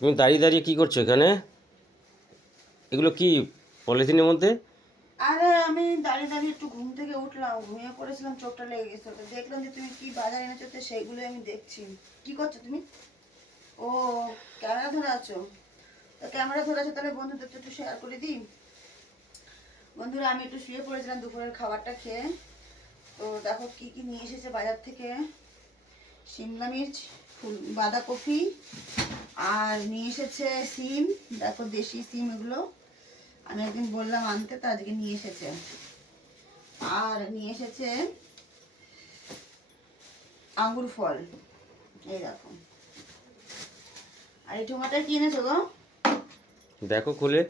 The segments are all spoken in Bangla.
তুমি দাঁড়িয়ে দাঁড়িয়ে কী করছো এখানে? এগুলো কি পলিথিনের মধ্যে? আরে আমি দাঁড়িয়ে দাঁড়িয়ে একটু ঘুম থেকে উঠলাম, ঘুমিয়ে পড়েছিলাম, চোখটা লেগে গেছে, তো দেখলাম যে তুমি কি বাজার এনেছো, তো সেইগুলোই আমি দেখছি। কি করছো তুমি? ও, ক্যামেরা ধরে আছো? তো ক্যামেরা ধরে আছো, তাহলে বন্ধুদের তো একটু শেয়ার করে দিই। বন্ধুরা, আমি একটু শুয়ে পড়েছিলাম দুপুরের খাবারটা খেয়ে। তো দেখো কি কি নিয়ে এসেছে বাজার থেকে। শিমলা মির্চ, বাঁধাকপি, আর নিয়ে এসেছে সিম। দেখো দেশি সিম এগুলো, আমি একদিন বললাম আনতে, তো আজকে নিয়ে এসেছে। আর নিয়ে এসেছে আঙ্গুর ফল, এই দেখো। আর এই টমাটো কি এনেছো গো? দেখো খুলে।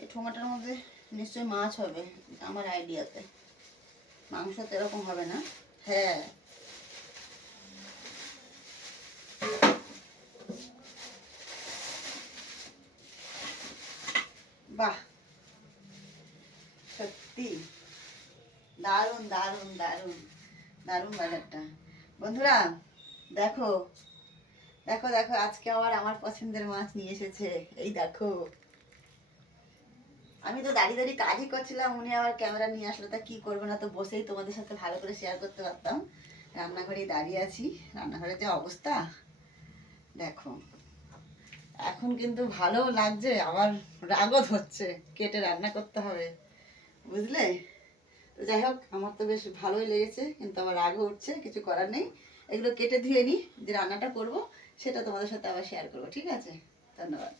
এই টমাটোর মধ্যে নিশ্চয়ই মাছ হবে, আমার আইডিয়াতে। মাংস তো এরকম হবে না। হ্যাঁ, বাহ, সত্যি দারুণ দারুণ দারুণ দারুণ বাজারটা। বন্ধুরা দেখো, দেখো দেখো, আজকে আবার আমার পছন্দের মাছ নিয়ে এসেছে। এই দেখো, আমি তো দাঁড়িয়ে দাঁড়িয়ে কাজই করছিলাম, উনি আবার ক্যামেরা নিয়ে আসলো, তা কি করবো না, তো বসেই তোমাদের সাথে ভালো করে শেয়ার করতে পারতাম। রান্নাঘরেই দাঁড়িয়ে আছি, রান্নাঘরের যে অবস্থা দেখো। এখন কিন্তু ভালো লাগছে, আবার রাগও হচ্ছে, কেটে রান্না করতে হবে, বুঝলে। তো যাই হোক, আমার তো বেশ ভালোই লেগেছে, কিন্তু আমার রাগও উঠছে, কিছু করার নেই। এগুলো কেটে ধুয়ে নিই, যে রান্নাটা করব সেটা তোমাদের সাথে আবার শেয়ার করবো, ঠিক আছে? ধন্যবাদ।